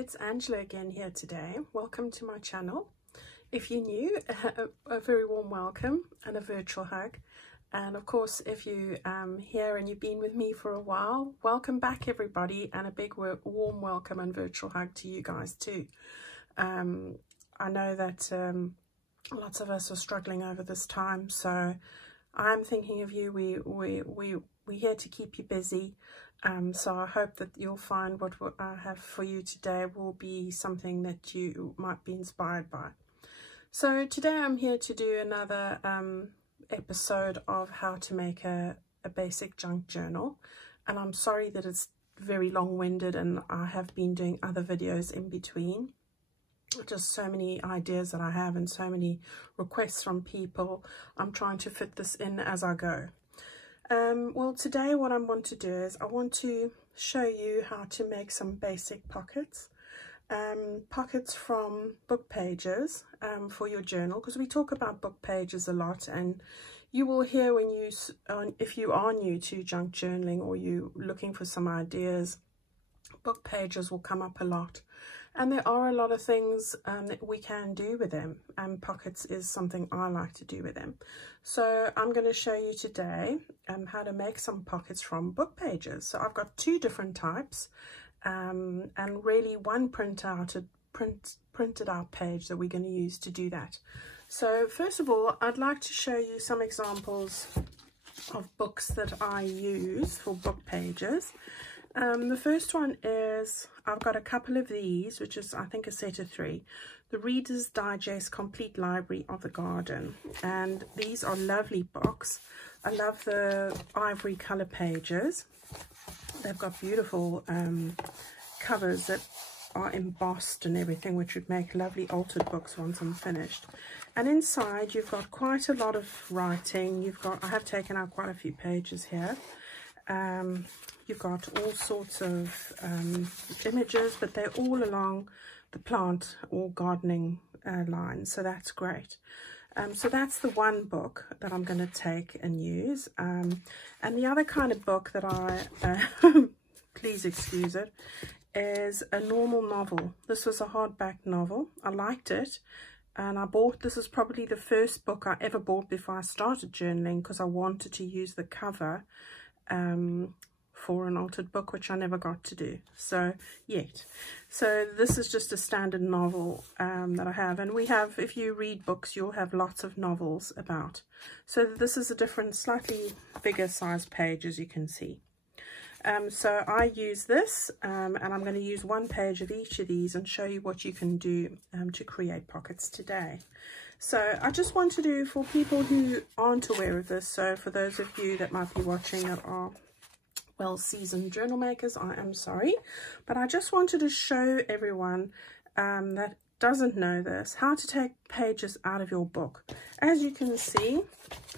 it's Angela again here today. Welcome to my channel. If you're new, a very warm welcome and a virtual hug. And of course, if you're here and you've been with me for a while, welcome back everybody, and a big warm welcome and virtual hug to you guys too. I know that lots of us are struggling over this time, so I'm thinking of you. We're here to keep you busy. So I hope that you'll find what I have for you today will be something that you might be inspired by. So today I'm here to do another episode of how to make a basic junk journal. And I'm sorry that it's very long-winded and I have been doing other videos in between. Just so many ideas that I have and so many requests from people. I'm trying to fit this in as I go. Well, today what I want to do is I want to show you how to make some basic pockets. Pockets from book pages for your journal, because we talk about book pages a lot, and you will hear when you, if you are new to junk journaling or you looking for some ideas, book pages will come up a lot. And there are a lot of things that we can do with them, and pockets is something I like to do with them. So I'm going to show you today how to make some pockets from book pages. So I've got two different types and really one printed out page that we're going to use to do that. So first of all, I'd like to show you some examples of books that I use for book pages. The first one is, I've got a couple of these, which is I think a set of 3. The Reader's Digest Complete Library of the Garden, and these are lovely books. I love the ivory color pages. They've got beautiful covers that are embossed and everything, which would make lovely altered books once I'm finished. And inside you've got quite a lot of writing. I have taken out quite a few pages here. You've got all sorts of images, but they're all along the plant or gardening line, so that's great. So that's the one book that I'm going to take and use. And the other kind of book that I, please excuse it, is a normal novel. This was a hardback novel. I liked it. And this is probably the first book I ever bought before I started journaling, because I wanted to use the cover for an altered book, which I never got to do yet. So this is just a standard novel that I have, and we have, if you read books, you'll have lots of novels about. So this is a different, slightly bigger size page, as you can see. So I use this, and I'm going to use one page of each of these and show you what you can do to create pockets today. So I just want to do, for people who aren't aware of this, so for those of you that might be watching that are well-seasoned journal makers, I am sorry, but I just wanted to show everyone that doesn't know this, how to take pages out of your book. As you can see,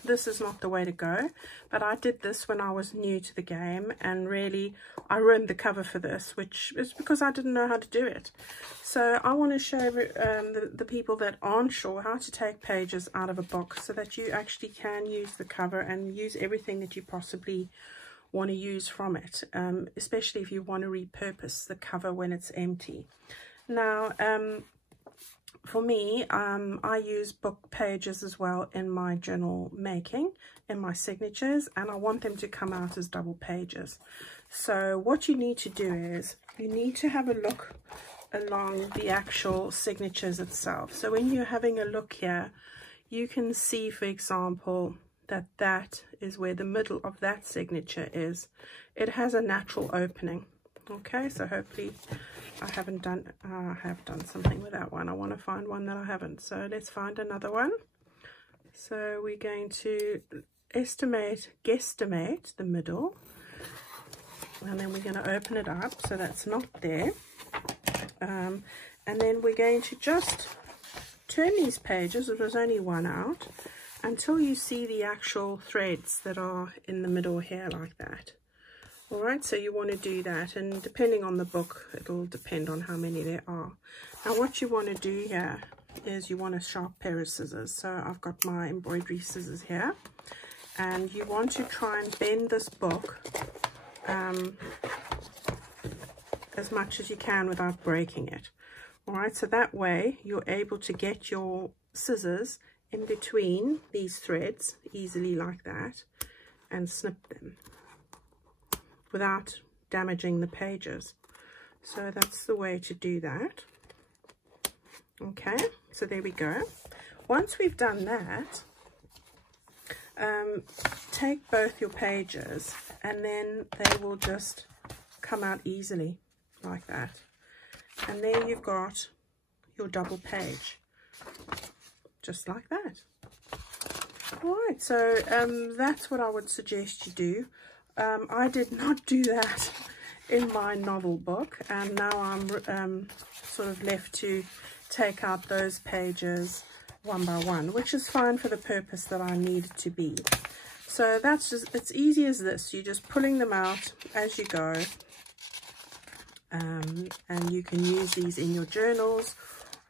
this is not the way to go, but I did this when I was new to the game, and really I ruined the cover for this, which is because I didn't know how to do it. So I want to show the people that aren't sure how to take pages out of a book, so that you actually can use the cover and use everything that you possibly want to use from it, especially if you want to repurpose the cover when it's empty. Now, for me, I use book pages as well in my journal making, in my signatures, and I want them to come out as double pages. So what you need to do is, you need to have a look along the actual signatures itself. So when you're having a look here, you can see, for example, that is where the middle of that signature is. It has a natural opening. Okay, so hopefully I have done something with that one. I want to find one that I haven't, so let's find another one. So we're going to guesstimate the middle, and then we're going to open it up so that's not there, and then we're going to just turn these pages, it was only one out, until you see the actual threads that are in the middle here, like that. All right, so you want to do that, and depending on the book, it'll depend on how many there are. Now what you want to do here is you want a sharp pair of scissors. So I've got my embroidery scissors here, and you want to try and bend this book as much as you can without breaking it. All right, so that way you're able to get your scissors in between these threads easily like that and snip them without damaging the pages. So that's the way to do that. Okay, so there we go. Once we've done that, take both your pages and then they will just come out easily like that. And there you've got your double page, just like that. All right, so that's what I would suggest you do. I did not do that in my novel book, and now I'm sort of left to take out those pages one by one, which is fine for the purpose that I need it to be. So that's just, it's easy as this. You're just pulling them out as you go, and you can use these in your journals,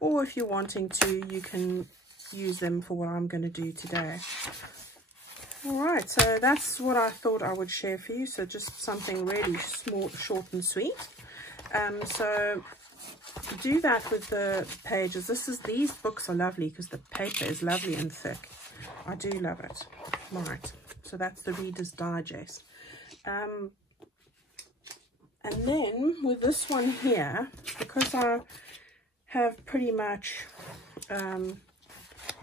or if you're wanting to, you can use them for what I'm going to do today. All right, so that's what I thought I would share for you. So just something really small, short and sweet. So do that with the pages. These books are lovely because the paper is lovely and thick. I do love it. Right, so that's the Reader's Digest. And then with this one here, because I have pretty much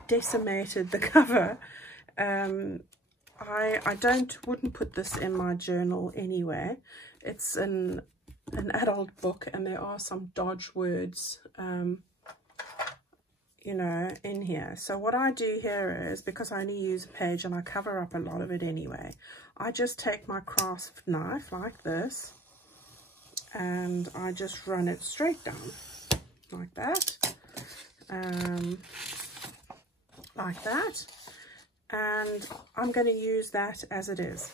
decimated the cover, I wouldn't put this in my journal anyway. It's an adult book, and there are some dodge words you know, in here. So what I do here is, because I only use a page and I cover up a lot of it anyway, I just take my craft knife like this and I just run it straight down like that, like that, and I'm going to use that as it is.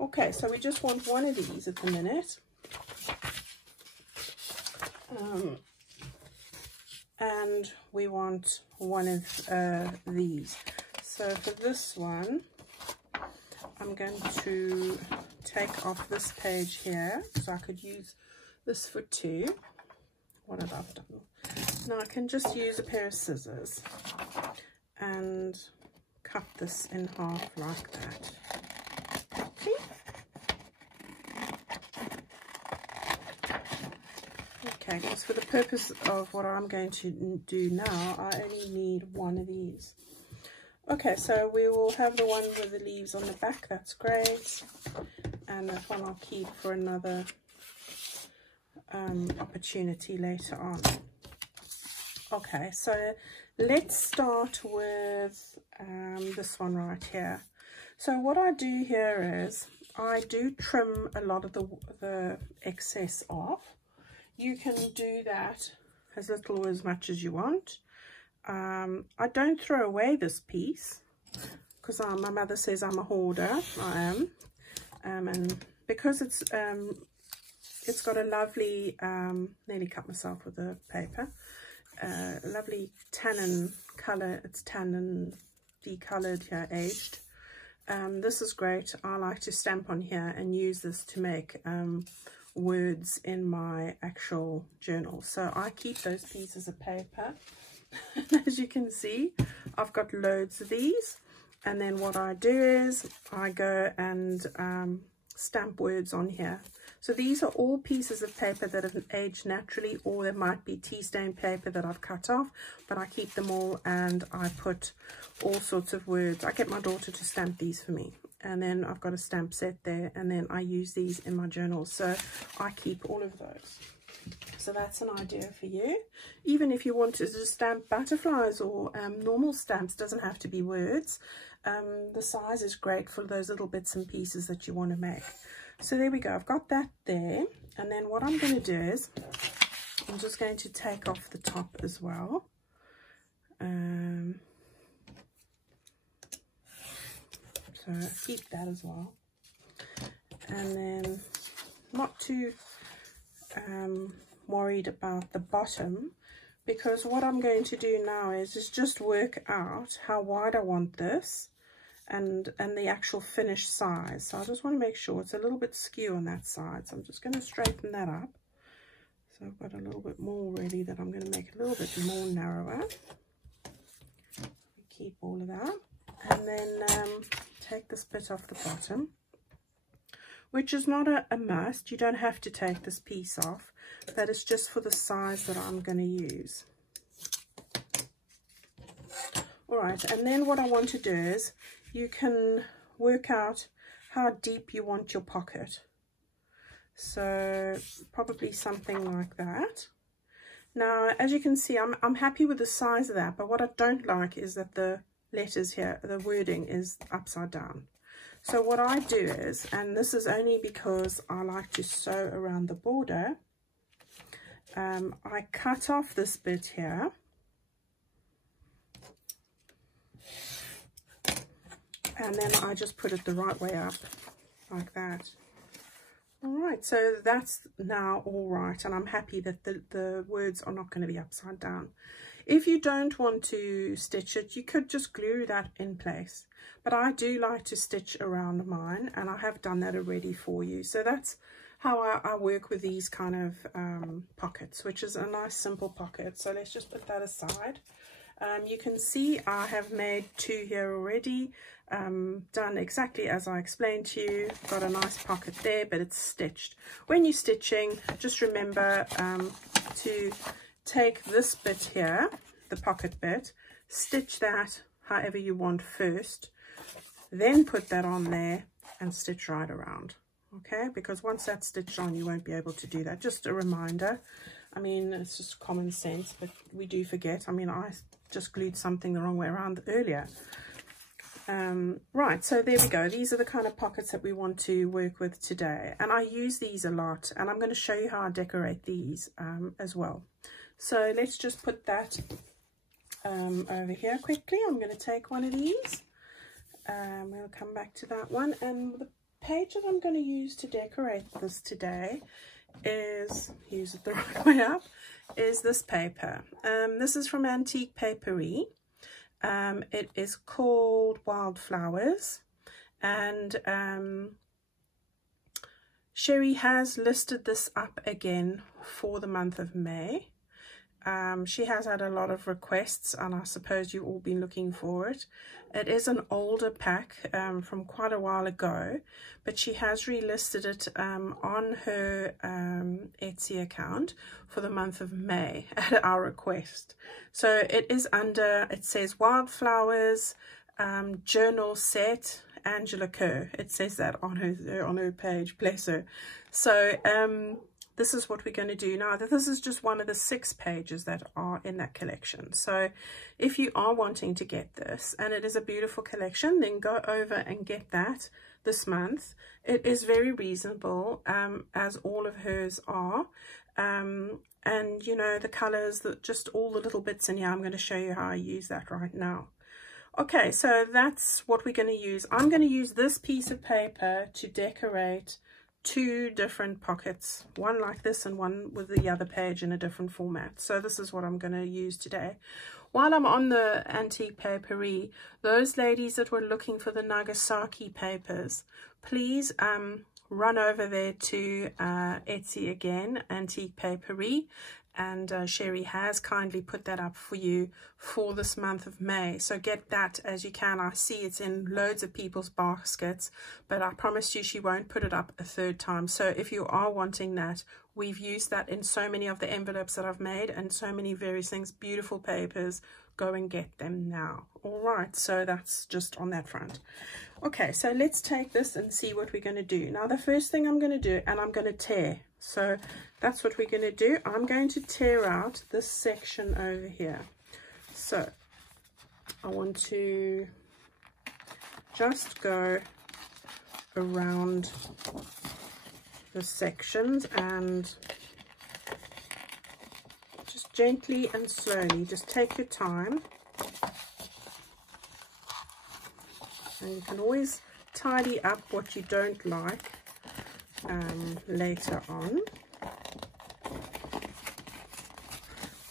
Okay, so we just want one of these at the minute, and we want one of these. So for this one, I'm going to take off this page here, so I could use this for two. What have I done? Now I can just use a pair of scissors and cut this in half like that. Okay. Okay, just for the purpose of what I'm going to do now, I only need one of these. Okay, so we will have the one with the leaves on the back. That's great. And that one I'll keep for another opportunity later on. Okay, so let's start with this one right here. So what I do here is I do trim a lot of the excess off. You can do that as little or as much as you want. I don't throw away this piece because my mother says I'm a hoarder. I am, and because it's got a lovely, nearly cut myself with the paper, lovely tannin colour. It's tannin decolored here, aged. This is great. I like to stamp on here and use this to make words in my actual journal. So I keep those pieces of paper. As you can see, I've got loads of these, and then what I do is I go and stamp words on here. So these are all pieces of paper that have aged naturally, or there might be tea stain paper that I've cut off, but I keep them all and I put all sorts of words. I get my daughter to stamp these for me, and then I've got a stamp set there, and then I use these in my journal. So I keep all of those. So that's an idea for you. Even if you want to just stamp butterflies or normal stamps, doesn't have to be words. The size is great for those little bits and pieces that you want to make. So there we go. I've got that there. And then what I'm going to do is I'm just going to take off the top as well. So keep that as well. And then not too worried about the bottom, because what I'm going to do now is just work out how wide I want this, and the actual finished size. So I just want to make sure it's a little bit skew on that side. So I'm just going to straighten that up. So I've got a little bit more ready that I'm going to make a little bit more narrower. Keep all of that. And then take this bit off the bottom, which is not a must. You don't have to take this piece off. That is just for the size that I'm going to use. Alright, and then what I want to do is you can work out how deep you want your pocket. So probably something like that. Now, as you can see, I'm happy with the size of that, but what I don't like is that the letters here, the wording is upside down. So what I do is, and this is only because I like to sew around the border, I cut off this bit here. And then I just put it the right way up, like that. All right, so that's now all right, and I'm happy that the words are not going to be upside down. If you don't want to stitch it, you could just glue that in place. But I do like to stitch around mine, and I have done that already for you. So that's how I work with these kind of pockets, which is a nice simple pocket. So let's just put that aside. You can see I have made 2 here already, done exactly as I explained to you. Got a nice pocket there, but it's stitched. When you're stitching, just remember to take this bit here, the pocket bit, stitch that however you want first, then put that on there and stitch right around. Okay, because once that's stitched on, you won't be able to do that. Just a reminder. I mean, it's just common sense, but we do forget. I mean, I just glued something the wrong way around earlier. Right, so there we go. These are the kind of pockets that we want to work with today. And I use these a lot, and I'm going to show you how I decorate these as well. So let's just put that over here quickly. I'm going to take one of these. We'll come back to that one. And the page that I'm going to use to decorate this today is, use it the right way up, is this paper. This is from Antique Paperie. It is called Wildflowers, and Sherry has listed this up again for the month of May. She has had a lot of requests, and I suppose you've all been looking for it. It is an older pack from quite a while ago, but she has relisted it on her Etsy account for the month of May at our request. So it is under, it says Wildflowers Journal Set, Angela Kerr. It says that on her page, bless her. So this is what we're going to do now. This is just one of the 6 pages that are in that collection. So if you are wanting to get this, and it is a beautiful collection, then go over and get that this month. It is very reasonable, as all of hers are. And you know, the colors, just all the little bits in here, I'm going to show you how I use that right now. Okay, so that's what we're going to use. I'm going to use this piece of paper to decorate 2 different pockets, one like this and one with the other page in a different format. So this is what I'm going to use today. While I'm on the Antique Paperie, those ladies that were looking for the Nagasaki papers, please run over there to Etsy again, Antique Paperie, and Sherry has kindly put that up for you for this month of May. So get that as you can. I see it's in loads of people's baskets, but I promise you she won't put it up a 3rd time. So if you are wanting that, we've used that in so many of the envelopes that I've made and so many various things, beautiful papers. Go and get them now. All right, so that's just on that front. Okay, so let's take this and see what we're going to do. Now, the first thing I'm going to do, and I'm going to tear. So that's what we're going to do. I'm going to tear out this section over here. So I want to just go around the sections and just gently and slowly, just take your time. And you can always tidy up what you don't like later on.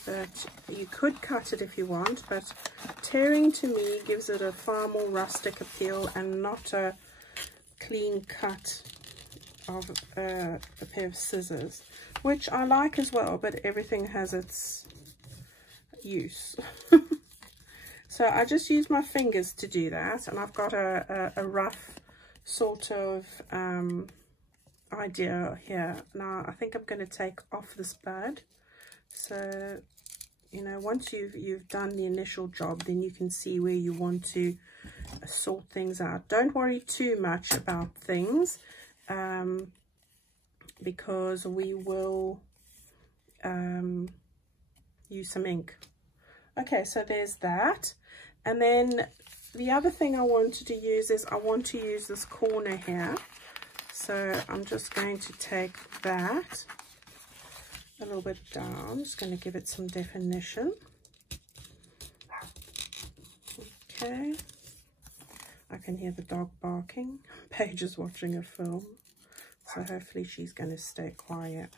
But you could cut it if you want, but tearing to me gives it a far more rustic appeal and not a clean cut of a pair of scissors, which I like as well, but everything has its use. So I just use my fingers to do that, and I've got a rough sort of idea here. Now I think I'm going to take off this bud. So, you know, once you've done the initial job, then you can see where you want to sort things out. Don't worry too much about things, because we will use some ink. Okay, so there's that. And then the other thing I wanted to use is I want to use this corner here. So I'm just going to take that a little bit down. Just going to give it some definition. Okay. I can hear the dog barking. Paige is watching a film, so hopefully she's going to stay quiet.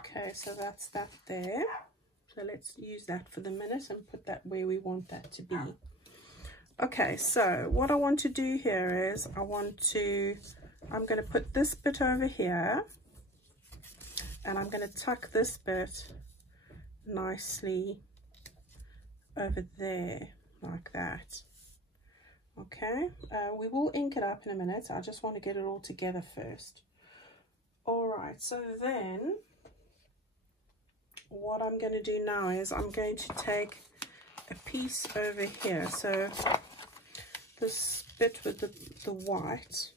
Okay, so that's that there. So let's use that for the minute and put that where we want that to be. Okay, so what I want to do here is I'm going to put this bit over here, and I'm going to tuck this bit nicely over there like that. Okay, we will ink it up in a minute. I just want to get it all together first. All right, so then what I'm going to do now is I'm going to take a piece over here. So this bit with the white.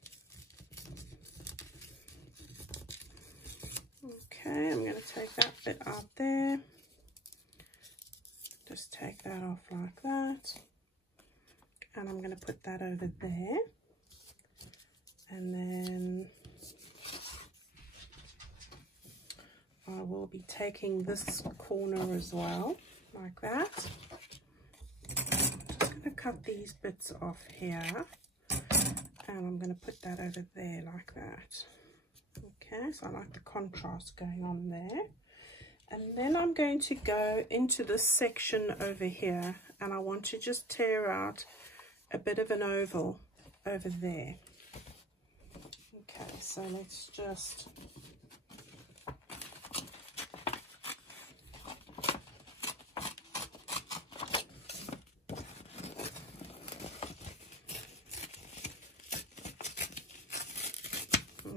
Okay, I'm going to take that bit out there. Just take that off like that. And I'm going to put that over there. And then I will be taking this corner as well, like that. I'm just going to cut these bits off here, and I'm going to put that over there like that. Okay, so I like the contrast going on there. And then I'm going to go into this section over here, and I want to just tear out a bit of an oval over there. Okay, so let's just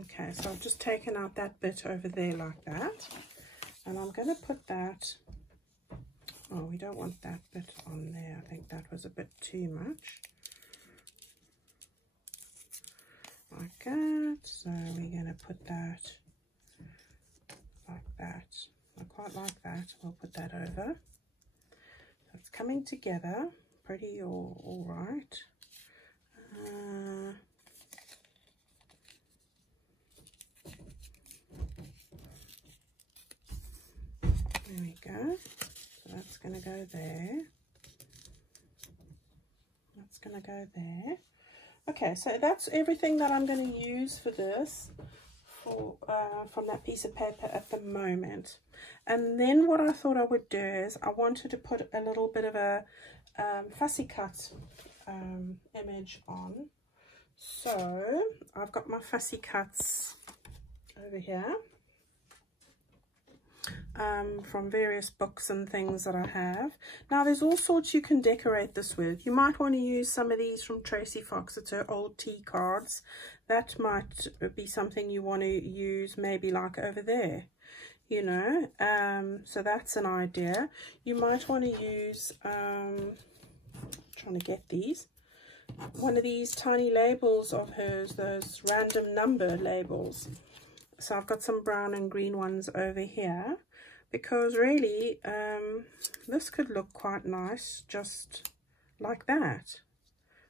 okay, so I've just taken out that bit over there like that, and I'm going to put that, oh, we don't want that bit on there. I think that was a bit too much. Like that. So we're going to put that like that. I quite like that. We'll put that over. So it's coming together pretty all right. There we go. So that's going to go there. That's going to go there. Okay, so that's everything that I'm going to use for this, from that piece of paper at the moment. And then what I thought I would do is I wanted to put a little bit of a fussy cut image on. So I've got my fussy cuts over here. From various books and things that I have. Now there's all sorts you can decorate this with. You might want to use some of these from Tracy Fox. It's her old tea cards. That might be something you want to use, maybe like over there, you know. So that's an idea. You might want to use trying to get these, one of these tiny labels of hers, those random number labels. So I've got some brown and green ones over here, because really this could look quite nice just like that.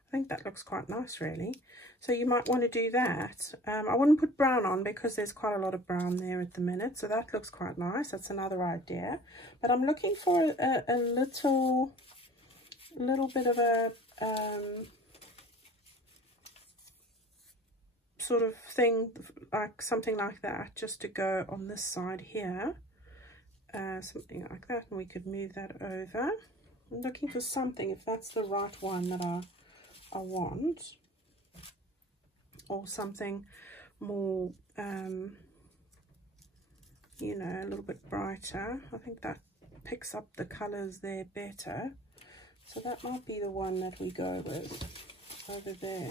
I think that looks quite nice really. So you might want to do that. I wouldn't put brown on because there's quite a lot of brown there at the minute, so that looks quite nice. That's another idea. But I'm looking for a little bit of a sort of thing, like something like that, just to go on this side here, something like that, and we could move that over I'm looking for something, if that's the right one that I want, or something more, you know, a little bit brighter. I think that picks up the colors there better. So that might be the one that we go with over there.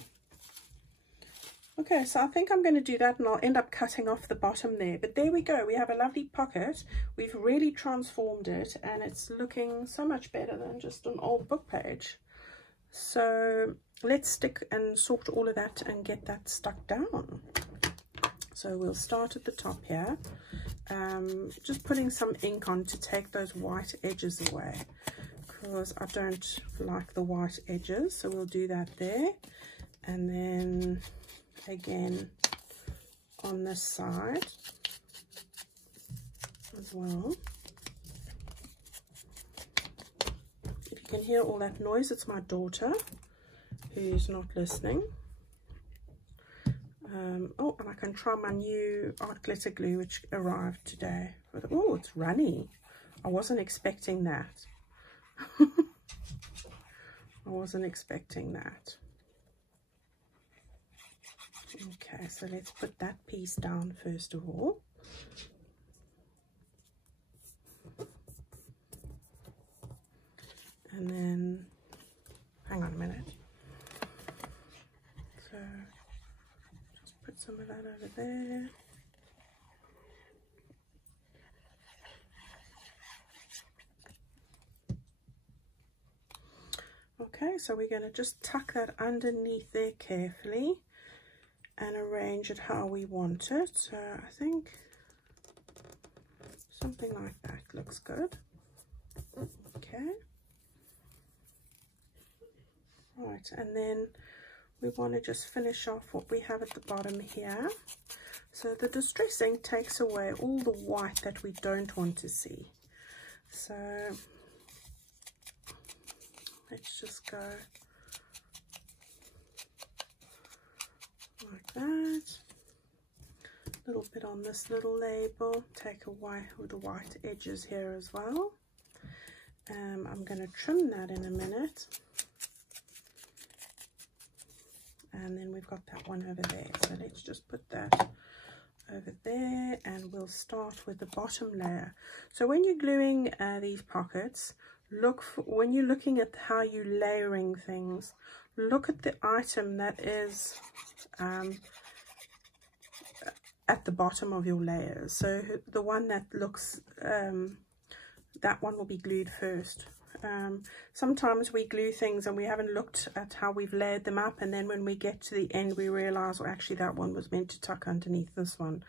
Okay, so I think I'm going to do that, and I'll end up cutting off the bottom there. But there we go. We have a lovely pocket. We've really transformed it, and it's looking so much better than just an old book page. So let's stick and sort all of that and get that stuck down. So we'll start at the top here. Just putting some ink on to take those white edges away, because I don't like the white edges. So we'll do that there, and then again on this side as well. If you can hear all that noise, it's my daughter who's not listening. Oh, and I can try my new art glitter glue which arrived today. Oh, it's runny. I wasn't expecting that. I wasn't expecting that. Okay, so let's put that piece down first of all. And then, hang on a minute. So, just put some of that over there. Okay, so we're going to just tuck that underneath there carefully and arrange it how we want it. So I think something like that looks good. Okay. Right, and then we want to just finish off what we have at the bottom here. So the distress ink takes away all the white that we don't want to see. So let's just go like that. A little bit on this little label. Take away with the white edges here as well. I'm going to trim that in a minute. And then we've got that one over there. So let's just put that over there, and we'll start with the bottom layer. So when you're gluing these pockets, look for, when you're looking at how you're layering things, look at the item that is at the bottom of your layers. So the one that looks, that one will be glued first. Sometimes we glue things and we haven't looked at how we've layered them up, and then when we get to the end we realize, well, actually that one was meant to tuck underneath this one.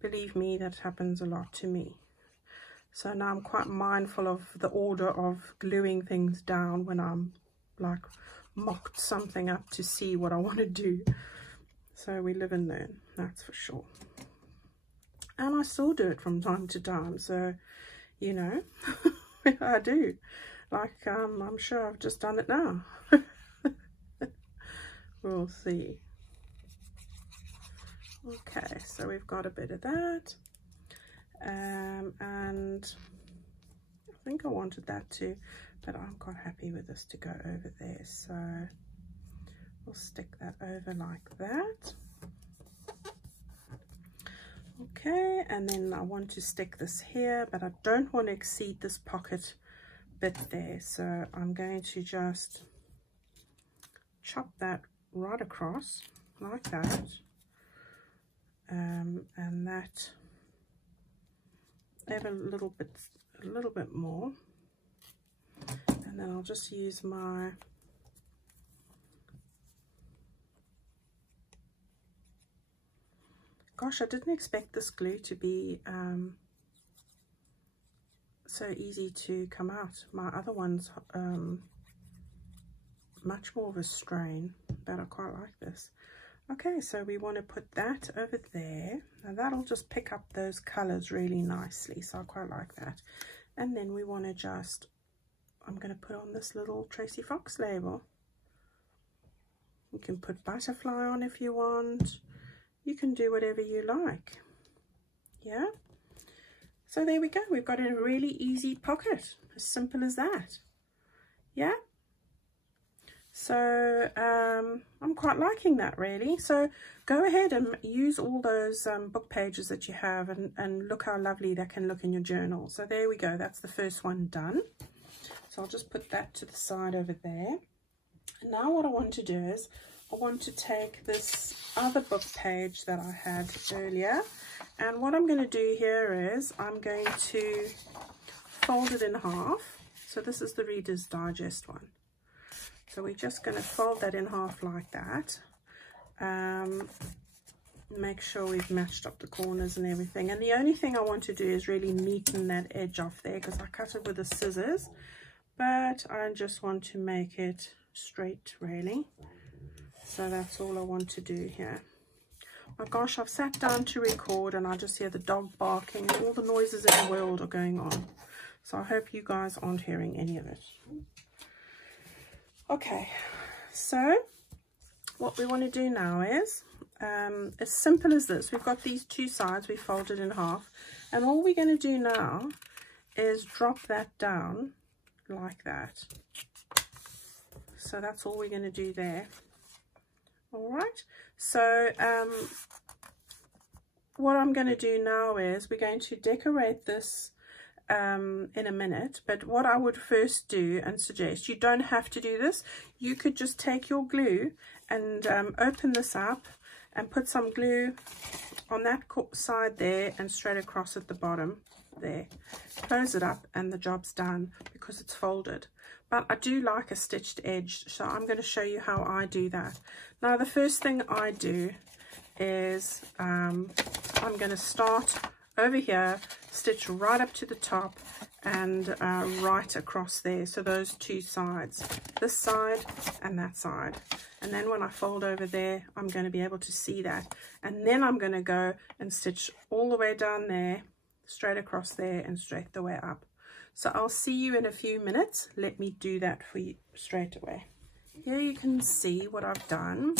Believe me, that happens a lot to me. So now I'm quite mindful of the order of gluing things down when I'm like mocked something up to see what I want to do. So we live and learn, that's for sure. And I still do it from time to time, so you know, I do. Like, I'm sure I've just done it now. We'll see. Okay, so we've got a bit of that. And I think I wanted that too, but I'm quite happy with this to go over there. So we'll stick that over like that. Okay, and then I want to stick this here, but I don't want to exceed this pocket bit there, so I'm going to just chop that right across like that, and that add a little bit more, and then I'll just use my gosh, I didn't expect this glue to be so easy to come out. My other one's much more of a strain, but I quite like this. Okay, so we want to put that over there. Now that'll just pick up those colors really nicely, so I quite like that. And then we want to just, I'm going to put on this little Tracy Fox label. You can put butterfly on if you want. You can do whatever you like. Yeah. So there we go. We've got a really easy pocket. As simple as that. Yeah, so I'm quite liking that, really. So go ahead and use all those book pages that you have, and look how lovely that can look in your journal. So there we go, that's the first one done. So I'll just put that to the side over there. And now what I want to do is I want to take this other book page that I had earlier, and what I'm going to do here is I'm going to fold it in half. So this is the Reader's Digest one. So we're just going to fold that in half like that. Make sure we've matched up the corners and everything. And the only thing I want to do is really neaten that edge off there, because I cut it with the scissors. But I just want to make it straight, really. So that's all I want to do here. Oh gosh, I've sat down to record and I just hear the dog barking and all the noises in the world are going on. So I hope you guys aren't hearing any of it. Okay, so what we want to do now is, as simple as this. We've got these two sides, we folded in half, and all we're going to do now is drop that down like that. So that's all we're going to do there. All right, so what I'm going to do now is we're going to decorate this in a minute, but what I would first do and suggest, you don't have to do this, you could just take your glue and open this up and put some glue on that side there and straight across at the bottom there. Close it up and the job's done because it's folded. But I do like a stitched edge, so I'm going to show you how I do that. Now the first thing I do is I'm going to start over here, stitch right up to the top and right across there. So those two sides, this side and that side. And then when I fold over there, I'm going to be able to see that. And then I'm going to go and stitch all the way down there, straight across there and straight the way up. So I'll see you in a few minutes. Let me do that for you straight away. Here you can see what I've done.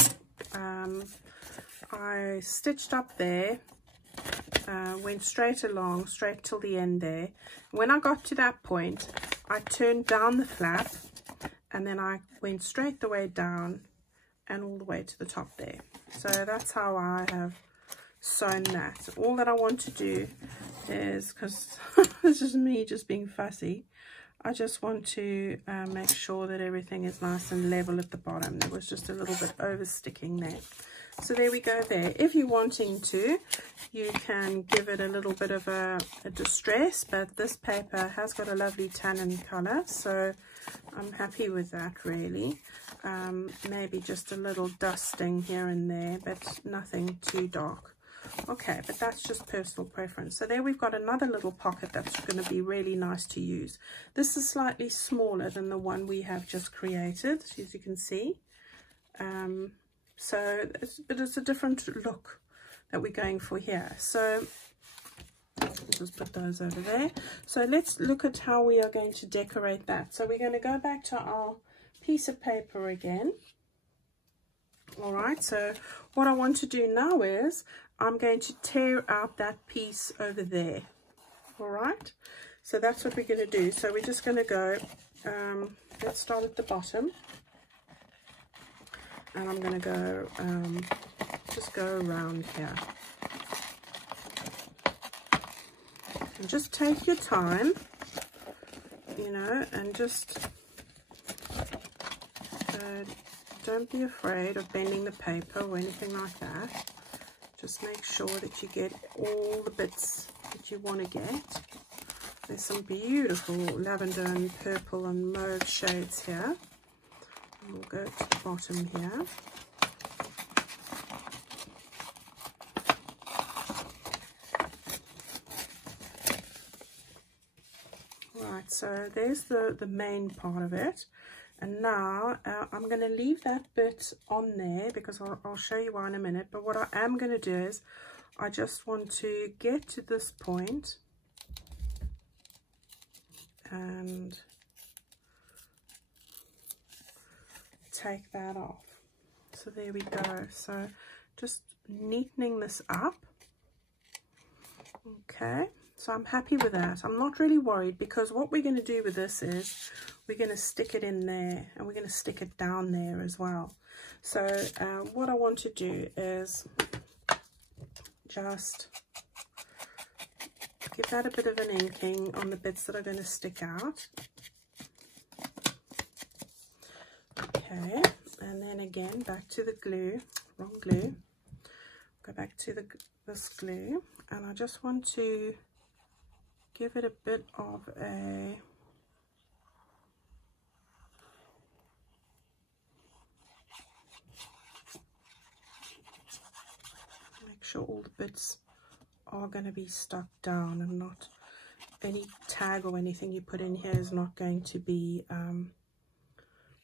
I stitched up there, went straight along, straight till the end there. When I got to that point, I turned down the flap and then I went straight the way down and all the way to the top there. So that's how I have sewn that. All that I want to do is, because this is me just being fussy, I just want to make sure that everything is nice and level at the bottom. There was just a little bit over sticking there. So there we go there. If you're wanting to, you can give it a little bit of a distress, but this paper has got a lovely tannin colour, so I'm happy with that really. Maybe just a little dusting here and there, but nothing too dark. Okay, but that's just personal preference. So there we've got another little pocket that's going to be really nice to use. This is slightly smaller than the one we have just created, as you can see. But it's a different look that we're going for here. So we'll just put those over there. So let's look at how we are going to decorate that. So we're going to go back to our piece of paper again. All right, so what I want to do now is I'm going to tear out that piece over there. All right, so that's what we're going to do. So we're just going to go, let's start at the bottom. And I'm going to go, just go around here. And just take your time, you know, and just don't be afraid of bending the paper or anything like that. Just make sure that you get all the bits that you want to get. There's some beautiful lavender and purple and mauve shades here. And we'll go to the bottom here. Right, so there's the main part of it. And now I'm going to leave that bit on there because I'll show you why in a minute. But what I am going to do is I just want to get to this point and take that off. So there we go. So just neatening this up. Okay. So I'm happy with that. I'm not really worried because what we're going to do with this is we're going to stick it in there, and we're going to stick it down there as well. So what I want to do is just give that a bit of an inking on the bits that are going to stick out. Okay, and then again back to the glue, wrong glue, go back to this glue, and I just want to give it a bit of a make sure all the bits are going to be stuck down, and not any tag or anything you put in here is not going to be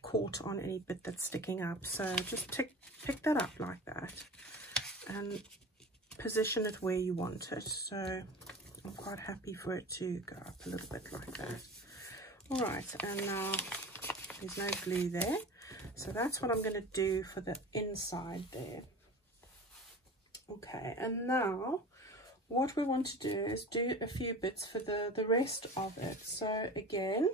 caught on any bit that's sticking up. So just pick that up like that and position it where you want it. So I'm quite happy for it to go up a little bit like that. All right, and now there's no glue there, so that's what I'm going to do for the inside there. Okay, and now what we want to do is do a few bits for the rest of it. So again,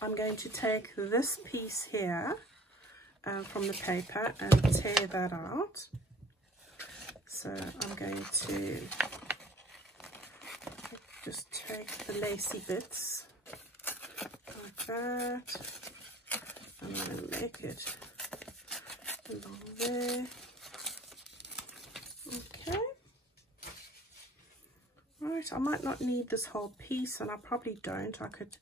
I'm going to take this piece here from the paper and tear that out. So I'm going to just take the lacy bits like that, and I'm going to make it along there. Okay. Right, I might not need this whole piece, and I probably don't. I could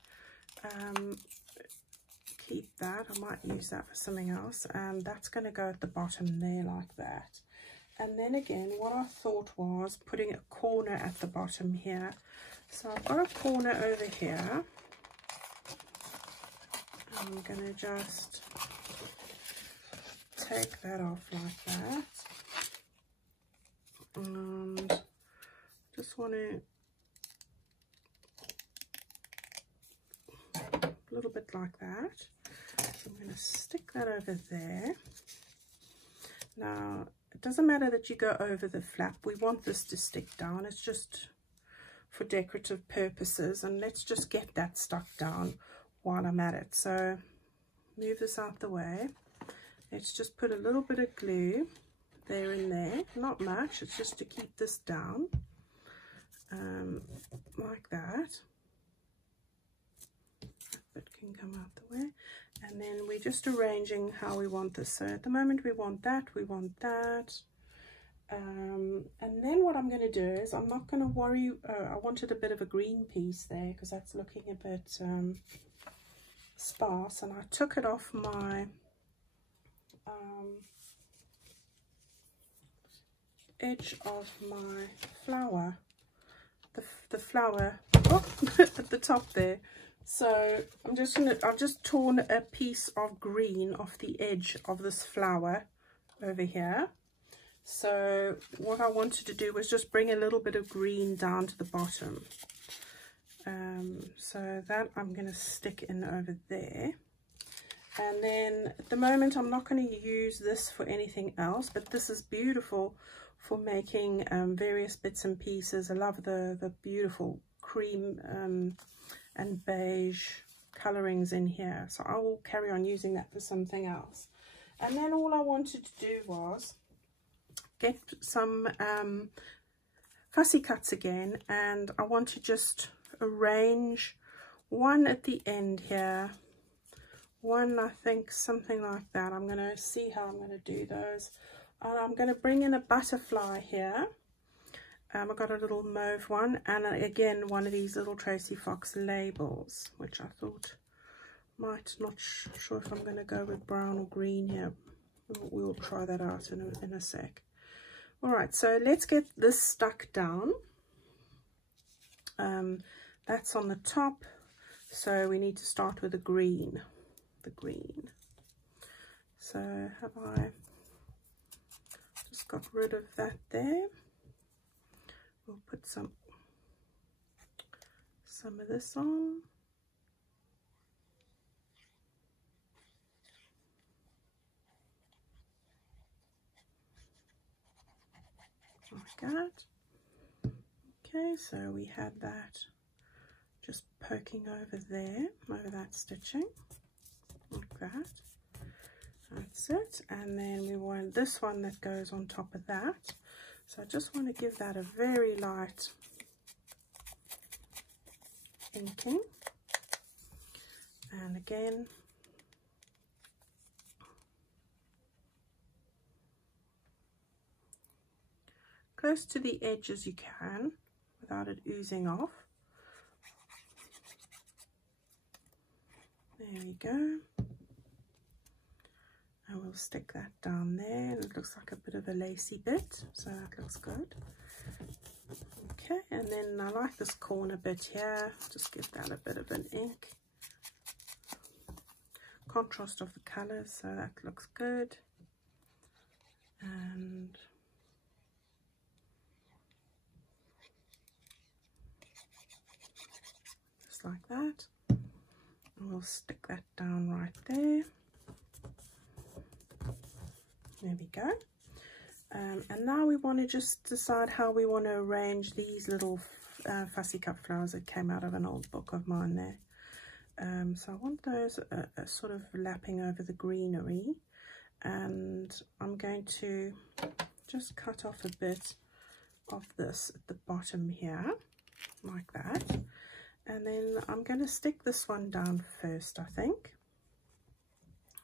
keep that. I might use that for something else, and that's going to go at the bottom there like that. And then again, what I thought was putting a corner at the bottom here. So I've got a corner over here. I'm going to just take that off like that, and just want to a little bit like that. So I'm going to stick that over there. Now it doesn't matter that you go over the flap, we want this to stick down, it's just for decorative purposes, and let's just get that stuck down while I'm at it. So move this out the way. Let's just put a little bit of glue there and there, not much, it's just to keep this down, like that. That can come out the way, and then we're just arranging how we want this. So at the moment we want that, and then what I'm going to do is I'm not going to worry. I wanted a bit of a green piece there because that's looking a bit sparse, and I took it off my edge of my flower, the flower at the top there. So I've just torn a piece of green off the edge of this flower over here. So what I wanted to do was just bring a little bit of green down to the bottom. So that I'm going to stick in over there. And then at the moment I'm not going to use this for anything else, but this is beautiful for making various bits and pieces. I love the beautiful cream and beige colorings in here, so I will carry on using that for something else. And then all I wanted to do was get some fussy cuts again, and I want to just arrange one at the end here, one, I think something like that. I'm going to see how I'm going to do those, and I'm going to bring in a butterfly here. I've got a little mauve one, and again one of these little Tracy Fox labels, which I thought might, not sure if I'm going to go with brown or green here. We'll try that out in a sec. All right, so let's get this stuck down. That's on the top, so we need to start with the green. So have I just got rid of that there? We'll put some of this on. Like that. Okay, so we had that just poking over there, over that stitching, like that. That's it. And then we want this one that goes on top of that. So I just want to give that a very light inking. And again, close to the edge as you can without it oozing off. There we go. And we'll stick that down there, and it looks like a bit of a lacy bit, so that looks good. Okay, and then I like this corner bit here, just give that a bit of an ink. Contrast of the colours, so that looks good. And just like that. And we'll stick that down right there. There we go. And now we want to just decide how we want to arrange these little fussy cut flowers that came out of an old book of mine there. So I want those sort of lapping over the greenery, and I'm going to just cut off a bit of this at the bottom here, like that. And then I'm going to stick this one down first, I think.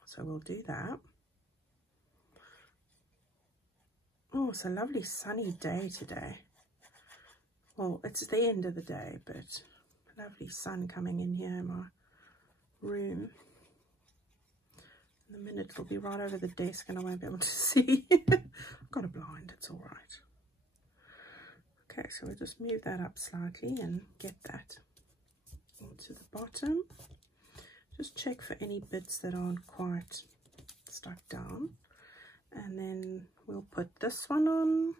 So we'll do that. Oh, it's a lovely sunny day today. Well, it's the end of the day, but lovely sun coming in here in my room. In a minute it'll be right over the desk and I won't be able to see. I've got a blind, it's all right. Okay, so we'll just move that up slightly and get that into the bottom. Just check for any bits that aren't quite stuck down. And then we'll put this one on.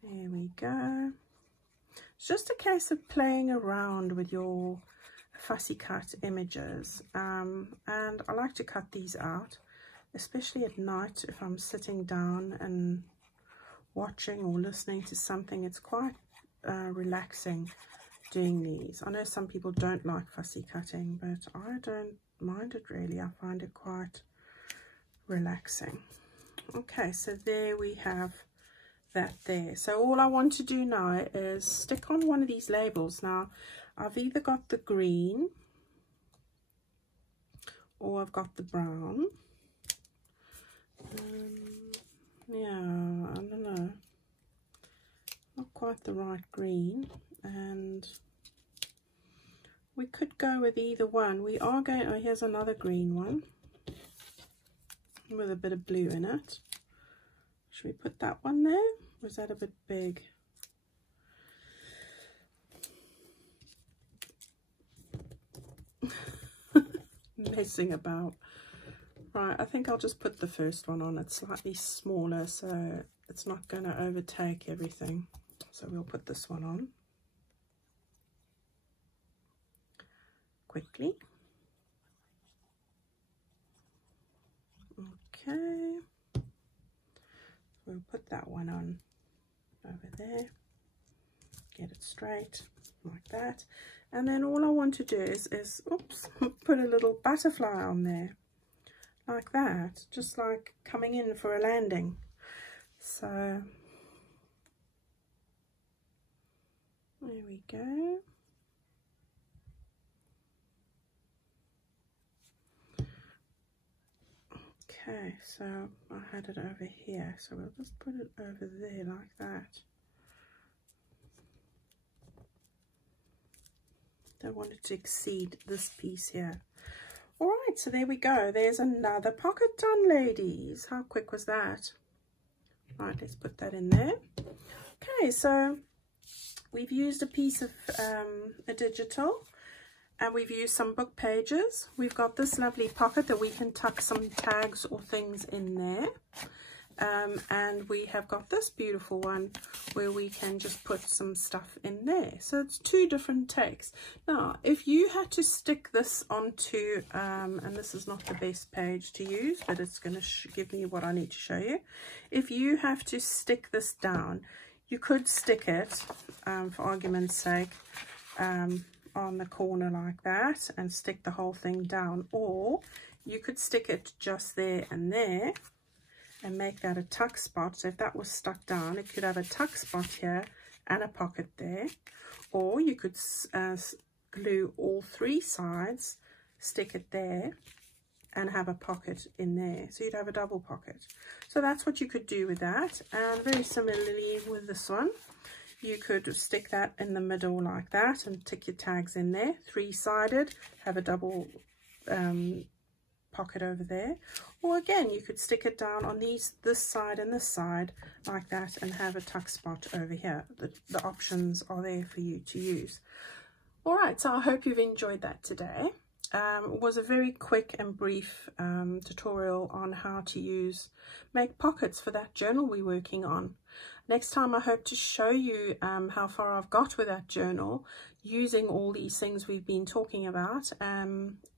There we go. It's just a case of playing around with your fussy cut images. And I like to cut these out, especially at night if I'm sitting down and watching or listening to something. It's quite relaxing doing these. I know some people don't like fussy cutting, but I don't mind it really. I find it quite relaxing. Okay, so there we have that there. So all I want to do now is stick on one of these labels. Now I've either got the green or I've got the brown. Yeah, I don't know, not quite the right green, and we could go with either one. We are going, oh, here's another green one with a bit of blue in it. Should we put that one there? Or is that a bit big? Messing about. Right, I think I'll just put the first one on. It's slightly smaller, so it's not going to overtake everything. So we'll put this one on quickly. Okay, we'll put that one on over there, get it straight like that, and then all I want to do is oops, put a little butterfly on there like that, just like coming in for a landing. So there we go. Okay, so I had it over here, so we'll just put it over there like that. Don't want it to exceed this piece here. All right, so there we go. There's another pocket done, ladies. How quick was that? All right, let's put that in there. Okay, so we've used a piece of a digital, and we've used some book pages. We've got this lovely pocket that we can tuck some tags or things in there. And we have got this beautiful one where we can just put some stuff in there. So it's two different takes. Now, if you had to stick this onto, and this is not the best page to use, but it's going to give me what I need to show you. If you have to stick this down, You could stick it, for argument's sake, on the corner like that and stick the whole thing down, or you could stick it just there and there and make that a tuck spot. So if that was stuck down, it could have a tuck spot here and a pocket there. Or you could glue all three sides, stick it there and have a pocket in there, so you'd have a double pocket. So that's what you could do with that. And very similarly with this one, you could stick that in the middle like that and tick your tags in there, three-sided, have a double pocket over there. Or again, you could stick it down on this side and this side like that and have a tuck spot over here. The options are there for you to use. All right, so I hope you've enjoyed that today. It was a very quick and brief tutorial on how to make pockets for that journal we're working on. Next time I hope to show you how far I've got with that journal using all these things we've been talking about.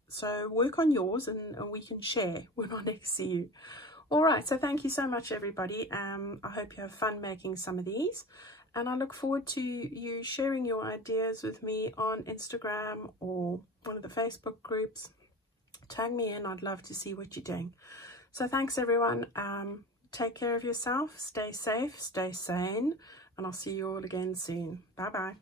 So work on yours and we can share when I next see you. All right, so thank you so much, everybody. I hope you have fun making some of these. And I look forward to you sharing your ideas with me on Instagram or one of the Facebook groups. Tag me in. I'd love to see what you're doing. So thanks, everyone. Take care of yourself. Stay safe. Stay sane. And I'll see you all again soon. Bye-bye.